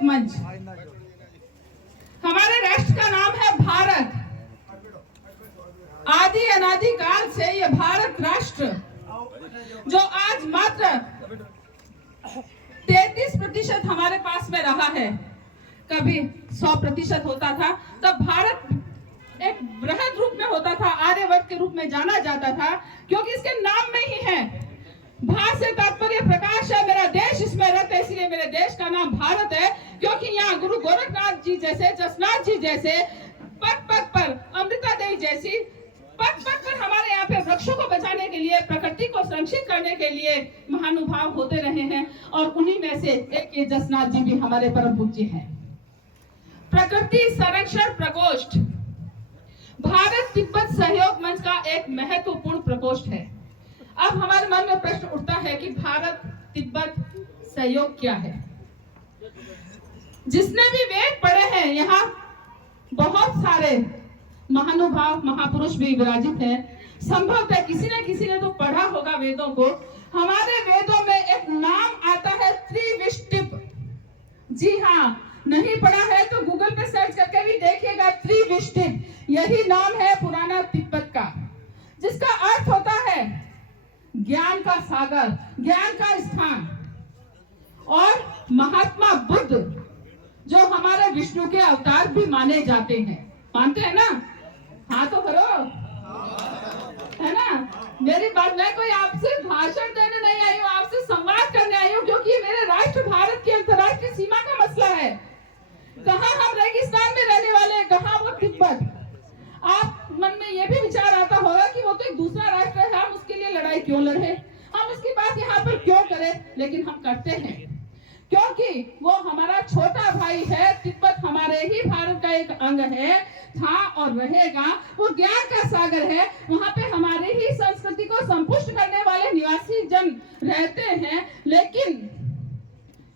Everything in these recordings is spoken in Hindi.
सहयोग मंच। हमारे राष्ट्र का नाम है भारत। आदि अनादि काल से ये भारत राष्ट्र जो आज मात्र 33% हमारे पास में रहा है, कभी 100% होता था, तब भारत एक बृहद रूप में होता था, आर्यवर्त के रूप में जाना जाता था, क्योंकि इसके नाम में ही है भा से तात्पर्य प्रकाश है, मेरा देश इसमें रहता है, इसलिए मेरे देश का नाम भारत है। क्योंकि यहाँ गुरु गोरखनाथ जी जैसे, जसनाथ जी जैसे, पग पग पर अमृता देवी जैसी, पग पग पर हमारे यहाँ पे वृक्षों को बचाने के लिए, प्रकृति को संरक्षित करने के लिए महानुभाव होते रहे हैं, और उन्हीं में से एक ये जसनाथ जी भी हमारे परम पूज्य हैं। प्रकृति संरक्षण प्रकोष्ठ भारत तिब्बत सहयोग मंच का एक महत्वपूर्ण प्रकोष्ठ है। अब हमारे मन में प्रश्न उठता है कि भारत तिब्बत सहयोग क्या है। जिसने भी वेद पढ़े हैं, यहाँ बहुत सारे महानुभाव महापुरुष भी विराजित हैं, संभवतः किसी ने तो पढ़ा होगा वेदों को। हमारे वेदों में एक नाम आता है त्रिविष्टिप। जी हाँ, नहीं पढ़ा है तो गूगल पे सर्च करके भी देखिएगा, त्रिविष्टिप यही नाम है पुराना तिब्बत का, जिसका अर्थ होता है ज्ञान का सागर, ज्ञान का स्थान। और महात्मा बुद्ध जो हमारे विष्णु के अवतार भी माने जाते हैं, मानते हैं ना? हाँ तो करो, है ना? मेरी बात, मैं कोई आपसे भाषण देने नहीं आई हूँ, आपसे संवाद करने आई हूँ, क्योंकि मेरे राष्ट्र भारत की अंतर्राष्ट्रीय सीमा का मसला है। कहाँ हम रेगिस्तान में रहने वाले हैं, कहाँ वो तिब्बत। आप मन में ये भी विचार आता होगा कि वो तो एक दूसरा राष्ट्र है, हम उसके लिए लड़ाई क्यों लड़े, हम उसकी बात यहाँ पर क्यों करें, लेकिन हम करते हैं क्योंकि वो हमारा छोटा भाई है। तिब्बत हमारे ही भारत का एक अंग है, था और रहेगा। वो ज्ञान का सागर है, वहाँ पे हमारे ही संस्कृति को संपुष्ट करने वाले निवासी जन रहते हैं।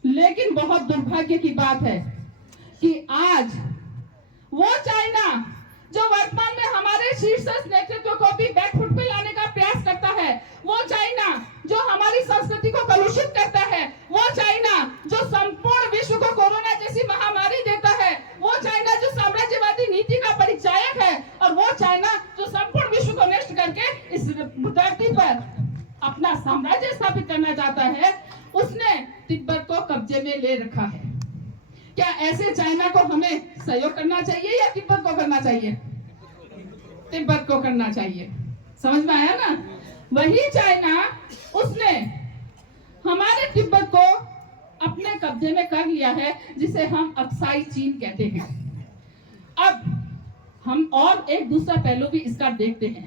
लेकिन बहुत दुर्भाग्य की बात है कि आज वो चाइना जो वर्तमान में हमारे शीर्ष नेतृत्व को भी बैकफुट पे लाने का प्रयास करता है, वो चाइना जो हमारी संस्कृति को कलुषित करता है, वो चाइना जो संपूर्ण विश्व को कोरोना जैसी महामारी देता है, वो चाइना जो साम्राज्यवादी नीति का परिचायक है, और वो चाइना जो संपूर्ण विश्व को नष्ट करके इस धरती पर अपना साम्राज्य स्थापित करना चाहता है, उसने तिब्बत को कब्जे में ले रखा है। क्या ऐसे चाइना को हमें सहयोग करना चाहिए या तिब्बत को करना चाहिए? तिब्बत को करना चाहिए। समझ में आया ना? वही चाइना, उसने हमारे तिब्बत को अपने कब्जे में कर लिया है, जिसे हम अक्साई चीन कहते हैं। अब हम और एक दूसरा पहलू भी इसका देखते हैं।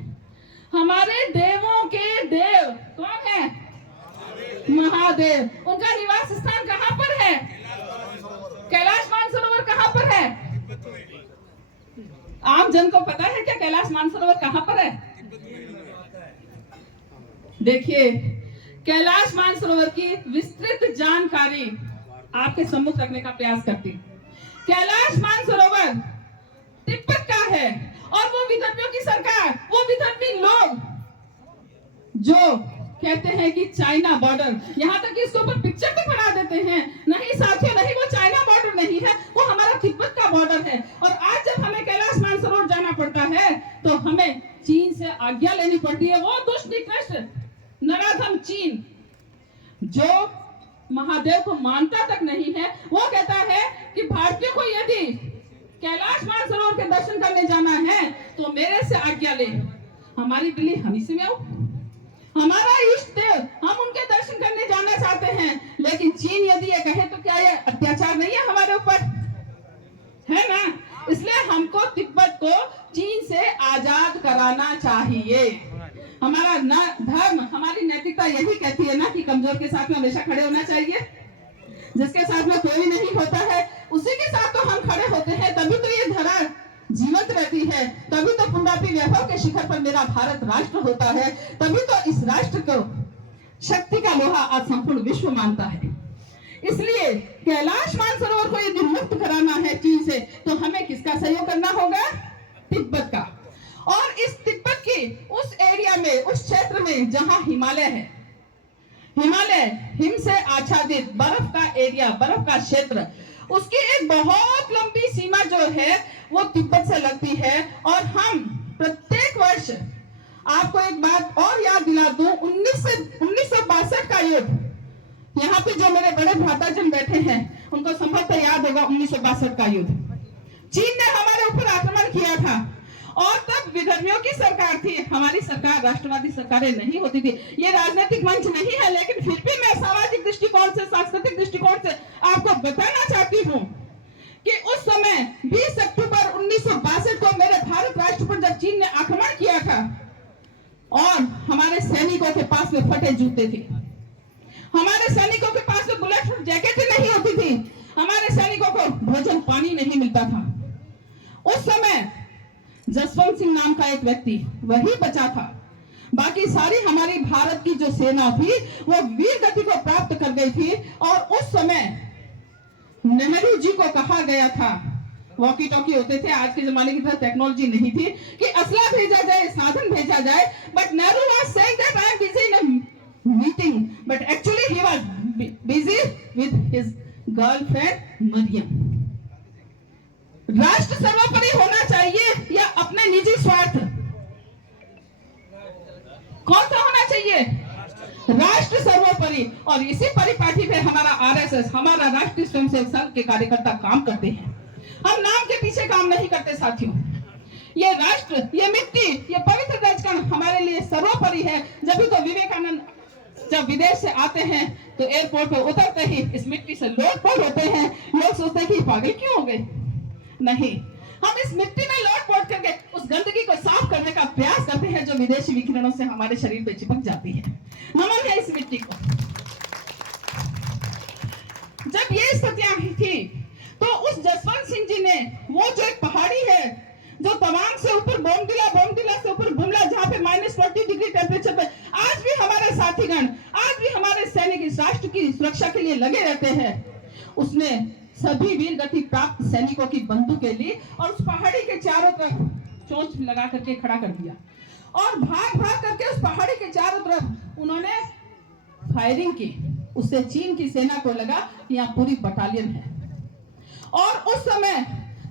हमारे देवों के देव कौन है? महादेव। उनका निवास स्थान कहाँ पर है? कैलाश मानसरोवर कहाँ पर है? आम जन को पता है क्या कैलाश मानसरोवर कहाँ पर है? देखिए, कैलाश मानसरोवर की विस्तृत जानकारी आपके सम्मुख रखने का प्रयास करती। कैलाश मानसरोवर तिब्बत का है, और वो विदर्भियों की सरकार, वो विदर्भी लोग जो कहते हैं कि चाइना बॉर्डर, यहाँ तक कि इसके ऊपर पिक्चर भी बना देते हैं। नहीं साथियों, नहीं, वो चाइना बॉर्डर नहीं है, वो हमारा तिब्बत का बॉर्डर है। और आज जब हमें कैलाश मानसरोवर जाना पड़ता है तो हमें चीन से आज्ञा लेनी पड़ती है। वो दुष्ट निकृष्ट नराधम चीन जो महादेव को मानता तक नहीं है, वो कहता है कि भारतीयों को यदि कैलाश मानसरोवर के दर्शन करने जाना है तो मेरे से आज्ञा ले। हमारी दिल्ली हम से में आओ, हमारा इष्ट देव, हम उनके दर्शन करने जाना चाहते हैं। लेकिन चीन यदि ये कहे तो क्या ये अत्याचार नहीं है हमारे ऊपर? है ना? इसलिए हमको तिब्बत को चीन से आजाद कराना चाहिए। हमारा धर्म, हमारी नैतिकता यही कहती है ना कि कमजोर के साथ में हमेशा खड़े होना चाहिए। जिसके साथ में कोई नहीं होता है उसी के साथ तो हम खड़े होते हैं, तभी तो ये धरा जीवंत रहती है, तभी तो पुंडापी वैभव के शिखर पर मेरा भारत राष्ट्र होता है, तभी तो इस राष्ट्र को शक्ति का लोहा आज संपूर्ण विश्व मानता है। इसलिए कैलाश मानसरोवर को यदि मुक्त कराना है चीन से, तो हमें किसका सहयोग करना होगा? तिब्बत का। और इस तिब्बत की उस एरिया में, उस क्षेत्र में जहां हिमालय है, हिमालय हिम से आच्छादित बर्फ का एरिया, बर्फ का क्षेत्र, उसकी एक बहुत लंबी सीमा जो है वो तिब्बत से लगती है। और हम प्रत्येक वर्ष, आपको एक बात और याद दिला दूं, 1962 का युद्ध, यहाँ पे जो मेरे बड़े भ्राताजन बैठे हैं उनको संभवतः याद होगा 1962 का युद्ध। चीन ने हमारे ऊपर आक्रमण किया था और तब विधर्मियों की सरकार थी, हमारी सरकार राष्ट्रवादी सरकारें नहीं होती थी। ये राजनीतिक मंच नहीं है, लेकिन फिर भी मैं सामाजिक दृष्टिकोण से, सांस्कृतिक दृष्टिकोण से आपको बताना चाहती हूँ कि उस समय 20 अक्टूबर 1962 को मेरे भारत राष्ट्र पर जब चीन ने आक्रमण किया था और हमारे सैनिकों के पास में फटे जूते थे, हमारे सैनिकों के पास में बुलेट प्रूफ जैकेटें नहीं होती थी, हमारे सैनिकों को भोजन पानी नहीं मिलता था। उस समय जसवंत सिंह नाम का एक व्यक्ति वही बचा था, बाकी सारी हमारी भारत की जो सेना थी वो वीर गति को प्राप्त कर गई थी। और उस समय नेहरू जी को कहा गया था, वॉकी टॉकी होते थे, आज के जमाने की तरह टेक्नोलॉजी नहीं थी कि असला भेजा जाए, साधन भेजा जाए, but Nehru was saying that I am busy in a meeting, but actually he was busy with his girlfriend Mariam. राष्ट्र सर्वोपरि होना चाहिए या अपने निजी स्वार्थ? कौन सा होना चाहिए? राष्ट्र सर्वोपरि। और इसी परिपाटी पे हमारा आरएसएस, हमारा राष्ट्रीय स्वयंसेवक संघ के कार्यकर्ता काम करते हैं। हम नाम के पीछे काम नहीं करते साथियों। ये राष्ट्र, ये मिट्टी, ये पवित्र राजकण हमारे लिए सर्वोपरि है। जब तो विवेकानंद जब विदेश से आते हैं तो एयरपोर्ट पर उतरते ही इस मिट्टी से लोटपोट होते हैं। लोग सोचते हैं कि पागल क्यों हो गए? नहीं, हम इस मिट्टी में लोटपोट करके उस गंदगी को साफ करने का प्रयास करते हैं जो विदेशी विकिरणों से हमारे शरीर पे चिपक जाती है। नमन है इस मिट्टी को। जब ये स्थितियां थी तो उस जसवंत सिंह जी ने वो जो एक पहाड़ी है जो तवांग से ऊपर बोमदिला से ऊपर बुमला, जहां पे -40 डिग्री टेम्परेचर पे आज भी हमारे साथीगण, आज भी हमारे सैनिक इस राष्ट्र की सुरक्षा के लिए लगे रहते हैं, उसने सभी वीर गति प्राप्त सैनिकों की बंदूकें ली और उस पहाड़ी के चारों तरफ चोंच लगा करके खड़ा कर दिया और भाग करके उस पहाड़ी के चारों तरफ उन्होंने फायरिंग की। उससे चीन की सेना को लगा कि यहाँ पूरी बटालियन है। और उस समय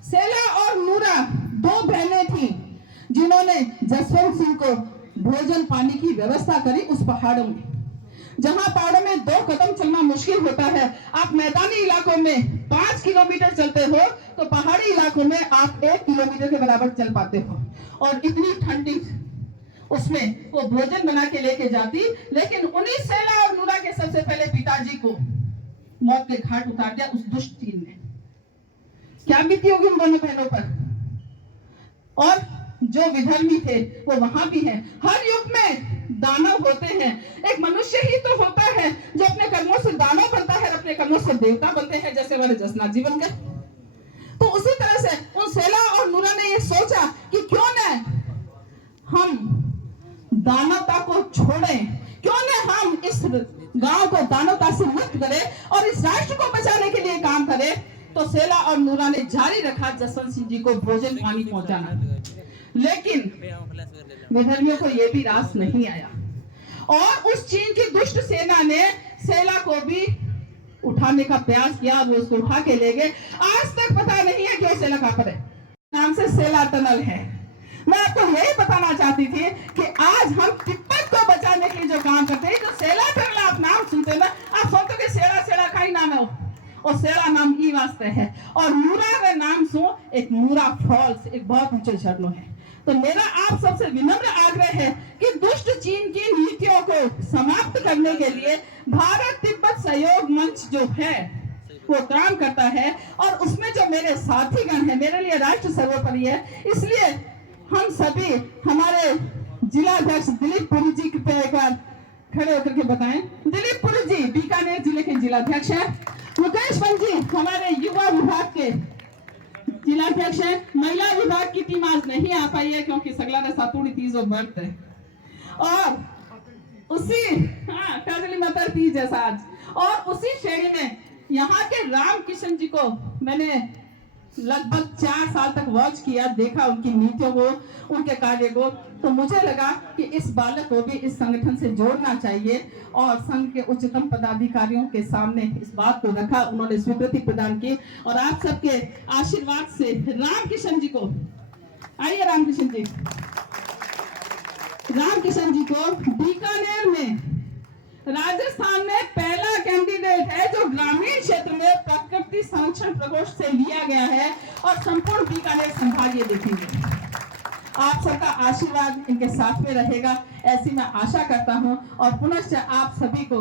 सेला और नूरा दो बहनें थी जिन्होंने जसवंत सिंह को भोजन पानी की व्यवस्था करी उस पहाड़ों में। जहां पहाड़ों में 2 कदम चलना मुश्किल होता है, आप मैदानी इलाकों में 5 किलोमीटर चलते हो तो पहाड़ी इलाकों में आप 1 किलोमीटर के बराबर चल पाते हो। और इतनी ठंडी उसमें वो भोजन बना के लेके जाती, लेकिन उन्हीं सेला और नूरा के सबसे पहले पिताजी को मौत के घाट उतार दिया उस दुष्ट चीन ने। क्या बीती होगी उन दोनों बहनों पर? और जो विधर्मी थे वो वहां भी हैं। हर युग में दानव होते हैं। एक मनुष्य ही तो होता है जो अपने कर्मों से दानव बनता है, अपने कर्मों से देवता बनते हैं, जैसे हमारे जसनाथ जी बन गए। तो उसी तरह से उन सेला और नूरा ने ये सोचा कि क्यों न हम दानवता को छोड़ें, क्यों न हम इस गांव को दानवता से मुक्त करें और इस राष्ट्र को बचाने के लिए काम करें। तो सेला और नूरा ने जारी रखा जसवंत सिंह जी को भोजन पानी पहुंचाना, लेकिन विधर्मियों को यह भी रास नहीं आया और उस चीन की दुष्ट सेना ने सेला को भी उठाने का प्रयास किया और उसको उठा के ले गए। आज तक पता नहीं है कि वो सेला कहां पर है। नाम से सेला टनल है। मैं आपको यही बताना चाहती थी कि आज हम तिब्बत को बचाने के लिए जो काम करते हैं, जो सेला टनल आप नाम सुनते ना, आप सोचते कि सेला का ही नाम है और सेला नाम ई वास्ते है। और नूरा का नाम सो एक नूरा फॉल्स, एक बहुत ऊंचे झरनों है। तो मेरा आप सबसे विनम्र आग्रह है कि दुष्ट चीन की नीतियों को समाप्त करने के लिए भारत तिब्बत सहयोग मंच जो है वो काम करता है और उसमें जो मेरे साथीगण हैं, मेरे लिए राष्ट्र सर्वोपरि है। इसलिए हम सभी, हमारे जिलाध्यक्ष दिलीप पुरी जी पे एक बार खड़े होकर के बताएं। दिलीप पुरी जी बीकानेर जिले के जिलाध्यक्ष हैं। मुकेश पंत जी हमारे युवा विभाग के जिलाध्यक्ष है। महिला विभाग की टीम आज नहीं आ पाई है क्योंकि सगला ने सातुड़ी तीज और व्रत है और उसी काजली माता तीज है आज। और उसी श्रेणी में यहाँ के राम किशन जी को मैंने लगभग 4 साल तक वॉच किया, देखा उनकी नीतियों को, उनके कार्य को, तो मुझे लगा कि इस बालक को भी इस संगठन से जोड़ना चाहिए और संघ के उच्चतम पदाधिकारियों के सामने इस बात को रखा। उन्होंने स्वीकृति प्रदान की और आप सबके आशीर्वाद से रामकिशन जी को, आइए रामकिशन जी को बीकानेर में, राजस्थान में पहला कैंडिडेट है जो ग्रामीण क्षेत्र में प्रकृति संरक्षण प्रकोष्ठ से लिया गया है और संपूर्ण बीकानेर संभाग ये देखेंगे। आप सबका आशीर्वाद इनके साथ में रहेगा, ऐसी मैं आशा करता हूं और पुनश्च आप सभी को